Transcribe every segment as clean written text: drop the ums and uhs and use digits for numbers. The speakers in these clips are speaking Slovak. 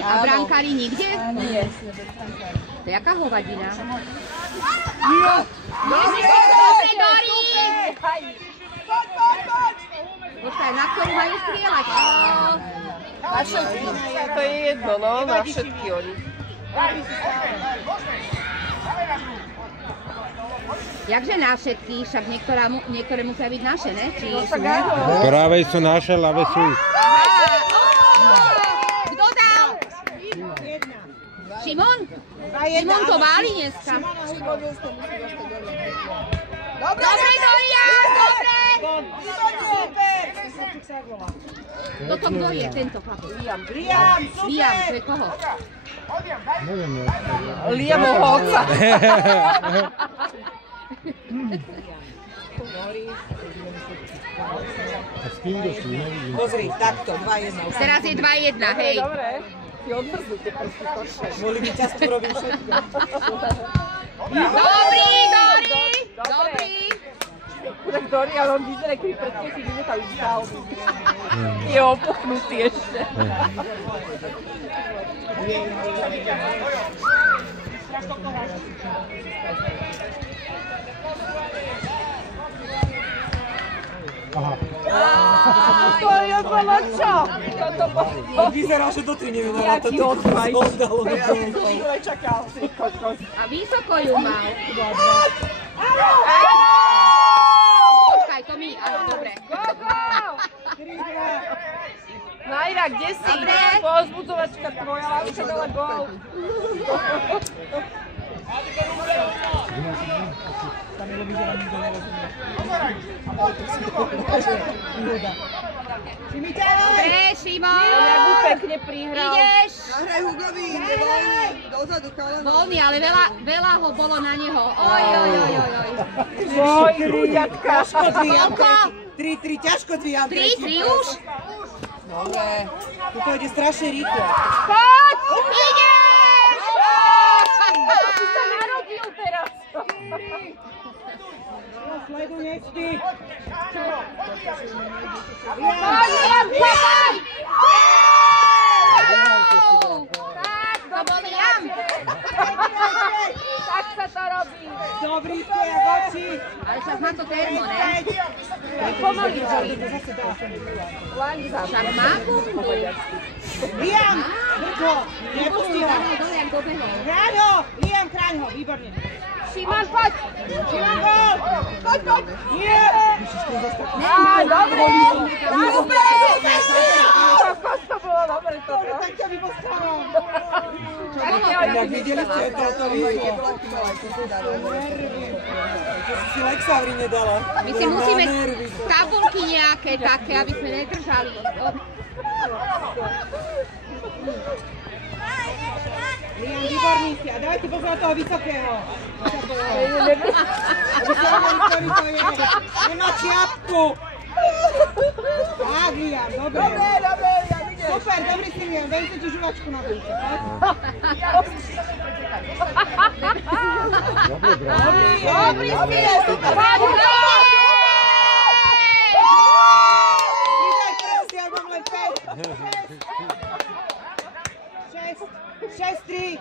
brankári a brankári nikde? Nie. To je jaká hovadina? Dobre, Dori! Počkaj, na ktorú majú strieľať? Na všetky. To je jedno, no, na všetky oni. Jakže na všetky? Však niektoré musia byť naše, ne? Či sú? Práve sú naše, ľavé sú. Kto dal? Šimon? Šimon to váli dneska. Dobre, Dorian, dobre! Toto kto je, tento chlapec? Liam, to je koho? Liamovho otca. Pozri, takto, 2-1. Teraz je 2-1, hej. Dobre, ty odmrznúte proste toršie. Mohli by ťa robiť všetko. Dobrý, Dori! Dobrý! Tak Dori, ale on vyzerá, keby pred 5 minútami vstal. Je opuchnutý ešte. To je bolo čo? Vyzerá, že do 3 neviem, ale to oddalo. Ja čakal. A vysoko ju mal. Počkaj, to mi, áno, dobre. Najra, kde si? Dobre. Pozbudzovačka tvoja, Lauša dala gól. Dobre, Šimon! Jak mu pekne prihral. Ideš! Nahraj Hugovi, nevoľný, dozadu koleno. Voľný, ale veľa ho bolo na neho. Oj. Oj, hriďatka. Ťažko dvíjam tretí. 3-3, ťažko dvíjam tretí. 3 už? Dobre, toto ide strašne rýchlo. Poď! Ideš! Ty sa narodil teraz. Sledu, nechty. Poď, Liam, poď! Tak, to bol Liam. Tak sa to robí. Dobrý ste, jak oči. Ale však má to termo, ne? Pomaly dali. Však má pumpu. Liam, brko, nepustí ho. Dole, jak dobehol. Chráň ho, Liam, chráň ho, výborne. Šimon, poď. Šimon, gol. Poď. Nie. Dobre. Super. To bolo dobre toto. Tak ťa vypostavom. Tak Videli ste toto výzvo. Čo si Lexavri nedala. My si musíme tabulky nejaké také, aby sme nedržali. Liam, výborný si. A dajte pozor na toho vysokého. Ktorý to je. Nemá čiapku. Tak, Liam, dobre. Dobre, Liam, ideš. Super, dobrý si, Liam. Dajte ti žuvačku na púce. Dobrý si, super. Vydaj prst, ja mám len 5. 6-3,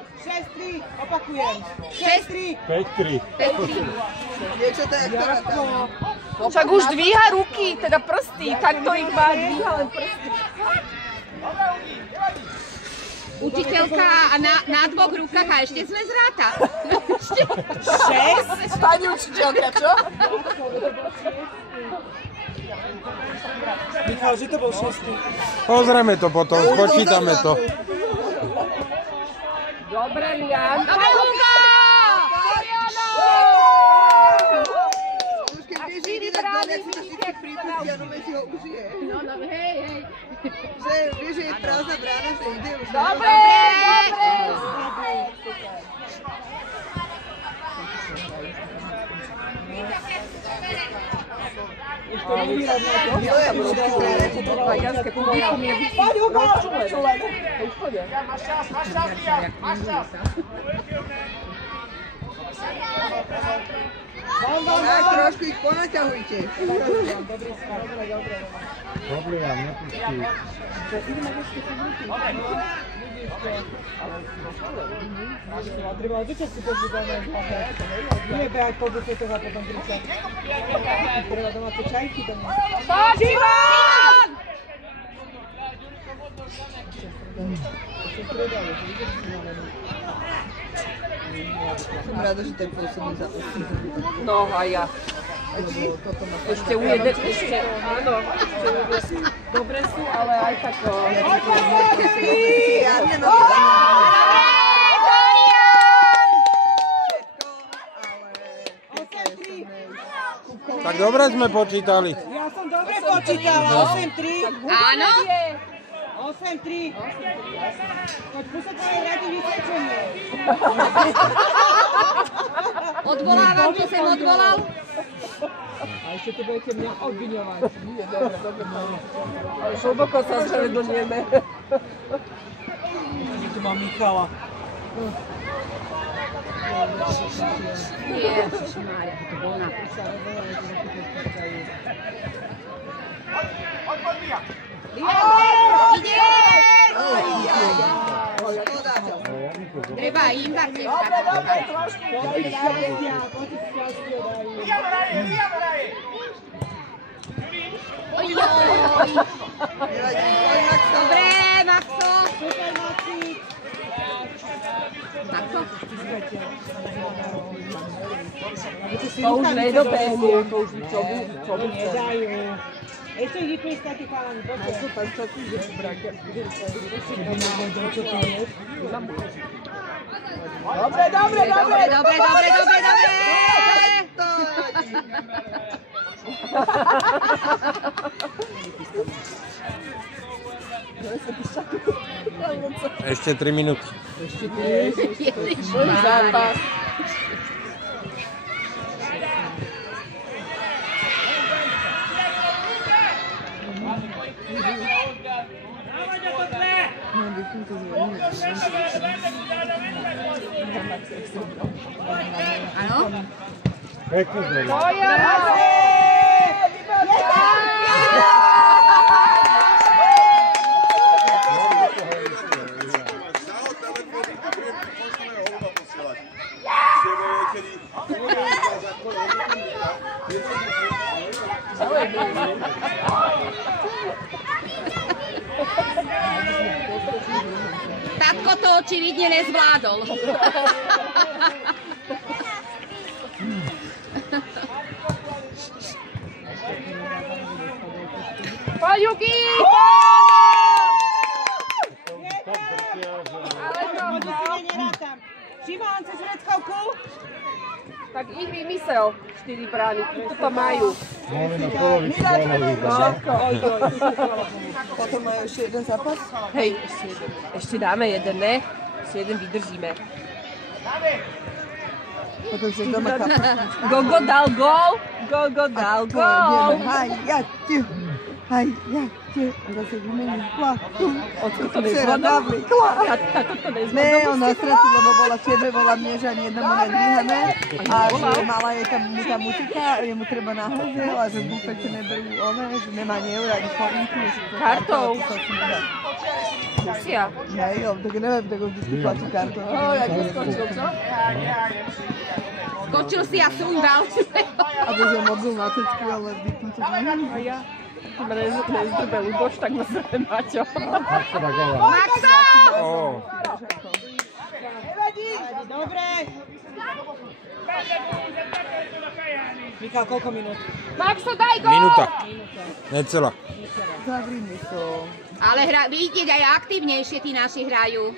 opakujem. 6-3. 5-3. Niečo to je, ktorá tam. Však už dvíha ruky, teda prsty, takto ich má, dvíha len prsty. Učiteľka a na dvoch rukách a ešte sme zráta. 6? Pani učiteľka, čo? Michal, že to bol 6. Pozrieme to potom, spočítame to. Dobre, Liam. Dobre, Hugo! Už keď vieš, ide tak dole, si to si tak pripustí a nové si ho užije. No, hej. Že vieš, že je prázdna brána, že ide už. Dobre. Poď, Hugo! Tak, trošku ich ponaťahujte. Dobre, vám nepustí. Treba od začiatku pozbudzovať hlavne. Nie behať po bufetoch a potom kričať. Treba domáce čajky do nej. Šimon! Som rada, že to je pôsobný za No a ja. Ešte u jeden, ešte, áno, ešte dobre sú, ale aj tak... Tak dobre sme počítali. Ja som dobre počítala, 8-3. Áno? 8-3. Poď poslednej vráti vysvedčenie. Odvolávam, čo som odvolal. A ešte tu budete mňa obviňovať. Ale hlboko sa zrevedlnieme. Tu mám Michala. Ježišmária, to bol na... Ide! Treba im dať Dobre, Maxo! Maxo? To už nedobehne, to už čo by Nedajú. Ešte ich vyplískate chalani, poďte. Sú tam čaky, že sú bratia. Čo to je? Dobre! Ešte 3 minúty. Zápas. Áno? Pekne sme. Tatko to očividne nezvládol. Paľuky! Šimon, chceš rechovku? Tak ich vymysel, 4 brány, toto majú. Máme na polovicu bránových. Potom majú ešte jeden zápas? Hej, ešte dáme jeden, ne? Ešte jeden vydržíme. Potom chceš doma kapať. Gogo dal gól! Gogo dal gól! Haj, ja ti. A zase vymením plachu. Odkud to Včera nezvládol? navlíkla. Toto Ne, nezvládol. ona stratila, lebo bola tebe, bola mne, že ani jednomu nedvíhané. A že mala je tam, mu tam uteká, jemu treba na hrdel a že v bufete neberú one, že nemá ani eur, ani forinku. Kartou. To si nedá. Musia. Hej, tak neviem, tak už vždy platí kartou. Jak vyskočil, čo? Skočil si a sundal. A to, že mobil na cečku, ale vždy to neviem. A ja? Ty ma nezdrbe Luboš, tak ma zrbe Maťo. Maxo! Ó, Dobre. Michal, koľko minút? Maxo, daj gól! minúta. Necelá. Zavri mi to. Ale vidíte, aj aktívnejšie tí naši hrajú.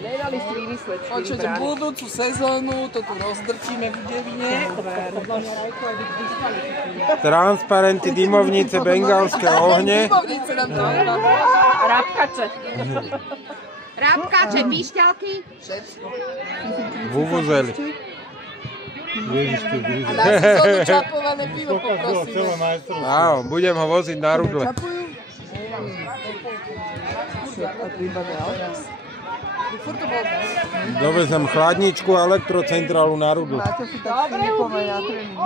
Nedali si vymysleť 4 Počujete, brány. budúcu sezónu to tu rozdrčíme v Devine. Transparenty, dymovnice, bengálske ohne. Dymovnice nám to Rábkače. Rábkače, pišťalky. Vuvuzely. A na sezónu čapované pivo poprosíme. Áno, budem ho voziť na rudle. Čapujú? A tu iba ne, ale Furt to bolo. Dovezem chladničku a elektrocentrálu na Rudu. Máte si tak si nepomeň na tréning.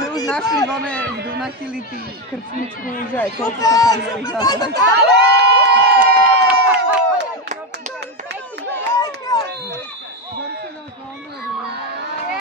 My už našli, máme v Dunachili tí krčničku, že aj koľko sa tam